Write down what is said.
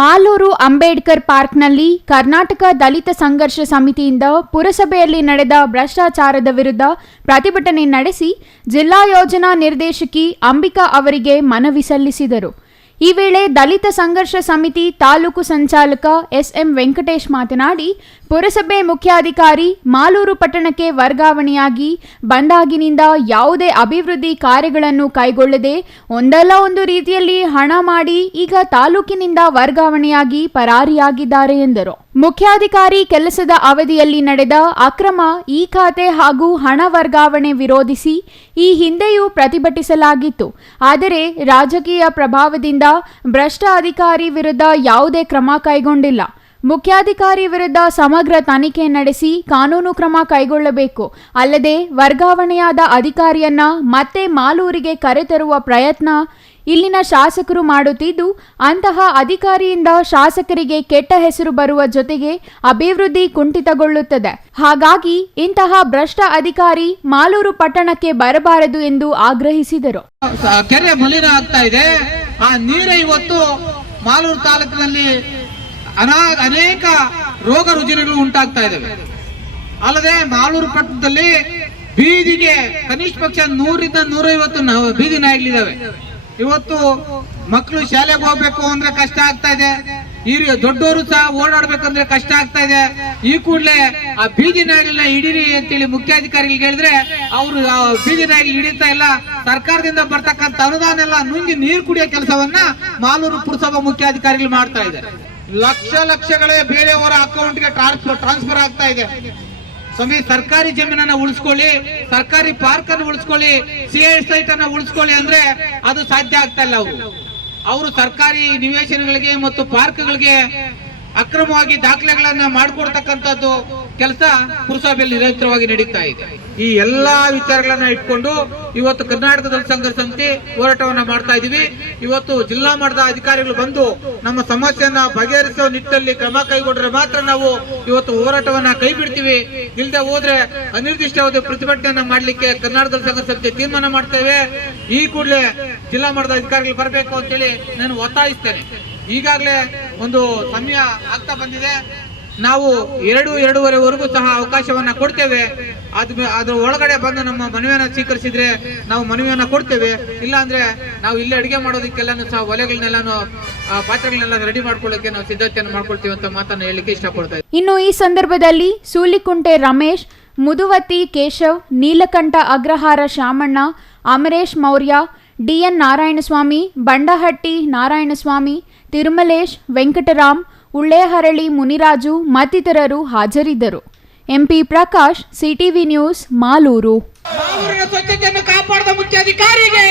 ಮಾಲೂರು ಅಂಬೇಡ್ಕರ್ ಪಾರ್ಕ್ನಲ್ಲಿ ಕರ್ನಾಟಕ ದಲಿತ ಸಂಘರ್ಷ ಸಮಿತಿಯಿಂದ ಪುರಸಭೆಯಲ್ಲಿ ನಡೆದ ಭ್ರಷ್ಟಾಚಾರದ ವಿರುದ್ಧ ಪ್ರತಿಭಟನೆ ನಡೆಸಿ ಜಿಲ್ಲಾ ಯೋಜನಾ ನಿರ್ದೇಶಕಿ ಅಂಬಿಕಾ ಅವರಿಗೆ ಮನವಿ ಸಲ್ಲಿಸಿದರು. ಈ ವೇಳೆ ದಲಿತ ಸಂಘರ್ಷ ಸಮಿತಿ ತಾಲೂಕು ಸಂಚಾಲಕ ಎಸ್ಎಂ ವೆಂಕಟೇಶ್ ಮಾತನಾಡಿ, ಪುರಸಭೆ ಮುಖ್ಯಾಧಿಕಾರಿ ಮಾಲೂರು ಪಟ್ಟಣಕ್ಕೆ ವರ್ಗಾವಣೆಯಾಗಿ ಬಂದಾಗಿನಿಂದ ಯಾವುದೇ ಅಭಿವೃದ್ಧಿ ಕಾರ್ಯಗಳನ್ನು ಕೈಗೊಳ್ಳದೆ ಒಂದಲ್ಲ ಒಂದು ರೀತಿಯಲ್ಲಿ ಹಣ ಮಾಡಿ ಈಗ ತಾಲೂಕಿನಿಂದ ವರ್ಗಾವಣೆಯಾಗಿ ಪರಾರಿಯಾಗಿದ್ದಾರೆ ಎಂದರು. ಮುಖ್ಯಾಧಿಕಾರಿ ಕೆಲಸದ ಅವಧಿಯಲ್ಲಿ ನಡೆದ ಅಕ್ರಮ ಈ ಖಾತೆ ಹಾಗೂ ಹಣ ವರ್ಗಾವಣೆ ವಿರೋಧಿಸಿ ಈ ಹಿಂದೆಯೂ ಪ್ರತಿಭಟಿಸಲಾಗಿತ್ತು. ಆದರೆ ರಾಜಕೀಯ ಪ್ರಭಾವದಿಂದ ಭ್ರಷ್ಟ ಅಧಿಕಾರಿ ವಿರುದ್ಧ ಯಾವುದೇ ಕ್ರಮ ಕೈಗೊಂಡಿಲ್ಲ. ಮುಖ್ಯಾಧಿಕಾರಿ ವಿರುದ್ಧ ಸಮಗ್ರ ತನಿಖೆ ನಡೆಸಿ ಕಾನೂನು ಕ್ರಮ ಕೈಗೊಳ್ಳಬೇಕು. ಅಲ್ಲದೆ ವರ್ಗಾವಣೆಯಾದ ಅಧಿಕಾರಿಯನ್ನ ಮತ್ತೆ ಮಾಲೂರಿಗೆ ಕರೆತರುವ ಪ್ರಯತ್ನ ಇಲ್ಲಿನ ಶಾಸಕರು ಮಾಡುತ್ತಿದ್ದು, ಅಂತಹ ಅಧಿಕಾರಿಯಿಂದ ಶಾಸಕರಿಗೆ ಕೆಟ್ಟ ಹೆಸರು ಬರುವ ಜೊತೆಗೆ ಅಭಿವೃದ್ಧಿ ಕುಂಠಿತಗೊಳ್ಳುತ್ತದೆ. ಹಾಗಾಗಿ ಇಂತಹ ಭ್ರಷ್ಟ ಅಧಿಕಾರಿ ಮಾಲೂರು ಪಟ್ಟಣಕ್ಕೆ ಬರಬಾರದು ಎಂದು ಆಗ್ರಹಿಸಿದರು. ಕೆರೆ ಮಲಿನ ಆಗ್ತಾ ಇದೆ. ಆ ನೀರೇ ಇವತ್ತು ಮಾಲೂರು ತಾಲೂಕಿನಲ್ಲಿ ಅನೇಕ ರೋಗ ರುಜಿನಗಳು ಉಂಟಾಗ್ತಾ ಇದ್ದಾವೆ. ಅಲ್ಲದೆ ಮಾಲೂರು ಪಟ್ಟಣದಲ್ಲಿ ಬೀದಿಗೆ ಕನಿಷ್ಠ ಪಕ್ಷ 100ರಿಂದ 150 ಬೀದಿ ನಾಯಿಗಳಿದಾವೆ. ಇವತ್ತು ಮಕ್ಕಳು ಶಾಲೆಗೆ ಹೋಗ್ಬೇಕು ಅಂದ್ರೆ ಕಷ್ಟ ಆಗ್ತಾ ಇದೆ. ದೊಡ್ಡವರು ಸಹ ಓಡಾಡ್ಬೇಕಂದ್ರೆ ಕಷ್ಟ ಆಗ್ತಾ ಇದೆ. ಈ ಕೂಡಲೇ ಆ ಬೀದಿ ನಾಯಿಗಳನ್ನ ಹಿಡೀರಿ ಅಂತೇಳಿ ಮುಖ್ಯಾಧಿಕಾರಿಗಳಿಗೆ ಹೇಳಿದ್ರೆ ಅವರು ಬೀದಿ ನಾಯಿಗಳು ಹಿಡಿತಾ ಇಲ್ಲ. ಸರ್ಕಾರದಿಂದ ಬರ್ತಕ್ಕಂಥ ಅನುದಾನ ಎಲ್ಲ ನುಂಗಿ ನೀರು ಕುಡಿಯೋ ಕೆಲಸವನ್ನ ಮಾಲೂರು ಪುರಸಭಾ ಮುಖ್ಯಾಧಿಕಾರಿಗಳು ಮಾಡ್ತಾ ಇದ್ದಾರೆ. ಲಕ್ಷಗಳೇ ಬೇರೆಯವರ ಅಕೌಂಟ್ಗೆ ಟ್ರಾನ್ಸ್ಫರ್ ಆಗ್ತಾ ಇದೆ. ಸರ್ಕಾರಿ ಜಮೀನನ್ನ ಉಳಿಸ್ಕೊಳ್ಳಿ, ಸರ್ಕಾರಿ ಪಾರ್ಕ್ ಅನ್ನು ಉಳಿಸ್ಕೊಳ್ಳಿ, ಸಿಐ ಸೈಟ್ ಅನ್ನ ಉಳಿಸ್ಕೊಳ್ಳಿ ಅಂದ್ರೆ ಅದು ಸಾಧ್ಯ ಆಗ್ತಾ ಇಲ್ಲ. ಅವರು ಸರ್ಕಾರಿ ನಿವೇಶನಗಳಿಗೆ ಮತ್ತು ಪಾರ್ಕ್ಗಳಿಗೆ ಅಕ್ರಮವಾಗಿ ದಾಖಲೆಗಳನ್ನ ಮಾಡಿಕೊಡ್ತಕ್ಕಂಥದ್ದು ಕೆಲಸ ಪುರಸಭೆಯಲ್ಲಿ ನಿರಂತರವಾಗಿ ನಡೀತಾ ಇದೆ. ಈ ಎಲ್ಲಾ ವಿಚಾರಗಳನ್ನ ಇಟ್ಕೊಂಡು ಇವತ್ತು ಕರ್ನಾಟಕ ದಲಿತ ಸಂಘರ್ಷ ಸಮಿತಿ ಹೋರಾಟವನ್ನ ಮಾಡ್ತಾ ಇದೀವಿ. ಇವತ್ತು ಜಿಲ್ಲಾ ಮಟ್ಟದ ಅಧಿಕಾರಿಗಳು ಬಂದು ನಮ್ಮ ಸಮಸ್ಯೆಯನ್ನ ಬಗೆಹರಿಸುವ ನಿಟ್ಟಿನಲ್ಲಿ ಕ್ರಮ ಕೈಗೊಂಡ್ರೆ ಮಾತ್ರ ನಾವು ಇವತ್ತು ಹೋರಾಟವನ್ನ ಕೈ ಬಿಡ್ತೀವಿ. ಇಲ್ಲದೆ ಹೋದ್ರೆ ಅನಿರ್ದಿಷ್ಟಾವಧಿ ಪ್ರತಿಭಟನೆಯನ್ನ ಮಾಡ್ಲಿಕ್ಕೆ ಕರ್ನಾಟಕ ದಲಿತ ಸಂಘರ್ಷ ಸಮಿತಿ ತೀರ್ಮಾನ ಮಾಡ್ತೇವೆ. ಈ ಕೂಡಲೇ ಜಿಲ್ಲಾ ಮಟ್ಟದ ಅಧಿಕಾರಿಗಳು ಬರಬೇಕು ಅಂತೇಳಿ ನಾನು ಒತ್ತಾಯಿಸ್ತೇನೆ. ಈಗಾಗಲೇ ಒಂದು ಸಮಯ ಆಗ್ತಾ ಬಂದಿದೆ. ನಾವು 2-2:30ವರೆಗೂ ಸಹ ಅವಕಾಶವನ್ನ ಕೊಡ್ತೇವೆ. ಅದ್ರ ಒಳಗಡೆ ಬಂದು ನಮ್ಮ ಮನವಿಯನ್ನ ಸ್ವೀಕರಿಸಿದ್ರೆ ನಾವು ಮನವಿಯನ್ನ ಕೊಡ್ತೇವೆ. ಇಲ್ಲ ಅಂದ್ರೆ ನಾವು ಇಲ್ಲೇ ಅಡಿಗೆ ಮಾಡೋದಕ್ಕೆಲ್ಲಾನು ಸಹ ಒಲೆಗಳನ್ನೆಲ್ಲಾನು ಪಾತ್ರೆಗಳನ್ನೆಲ್ಲ ರೆಡಿ ಮಾಡ್ಕೊಳ್ಳೋಕೆ ನಾವು ಸಿದ್ಧತೆಯನ್ನು ಮಾಡ್ಕೊಳ್ತೀವಿ ಅಂತ ಮಾತನ್ನ ಹೇಳಲಿಕ್ಕೆ ಇಷ್ಟಪಡ್ತಾ ಇದ್ದೀನಿ. ಇನ್ನು ಈ ಸಂದರ್ಭದಲ್ಲಿ ಸೂಲಿಕುಂಟೆ ರಮೇಶ್, ಮುದುವತಿ ಕೇಶವ್, ನೀಲಕಂಠ ಅಗ್ರಹಾರ ಶಾಮಣ್ಣ, ಅಮರೇಶ್ ಮೌರ್ಯ, ಡಿಎನ್ ನಾರಾಯಣಸ್ವಾಮಿ, ಬಂಡಹಟ್ಟಿ ನಾರಾಯಣಸ್ವಾಮಿ, ತಿರುಮಲೇಶ್, ವೆಂಕಟರಾಮ್, ಉಳ್ಳೇಹರಳಿ ಮುನಿರಾಜು ಮತ್ತಿತರರು ಹಾಜರಿದ್ದರು. MP Prakash, CTV news, Malur. ಸ್ವಚ್ಛತೆಯನ್ನು ಕಾಪಾಡಿದ ಮುಖ್ಯಾಧಿಕಾರಿಗೆ